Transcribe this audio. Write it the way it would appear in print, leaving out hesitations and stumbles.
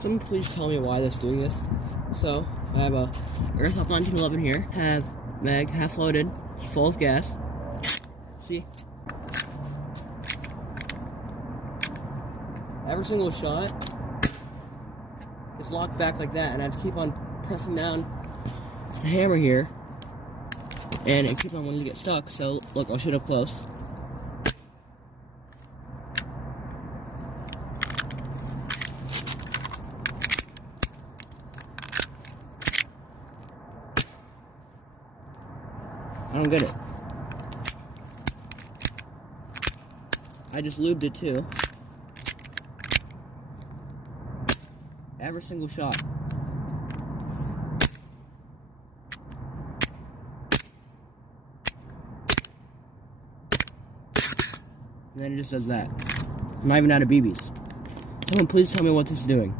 Someone please tell me why this is doing this. So, I have a Airsoft 1911 here. Have mag half loaded, full of gas. See? Every single shot is locked back like that, and I have to keep on pressing down the hammer here, and it keeps on wanting to get stuck. So, look, I'll shoot up close. I don't get it. I just lubed it too. Every single shot. And then it just does that. I'm not even out of BBs. Someone please tell me what this is doing.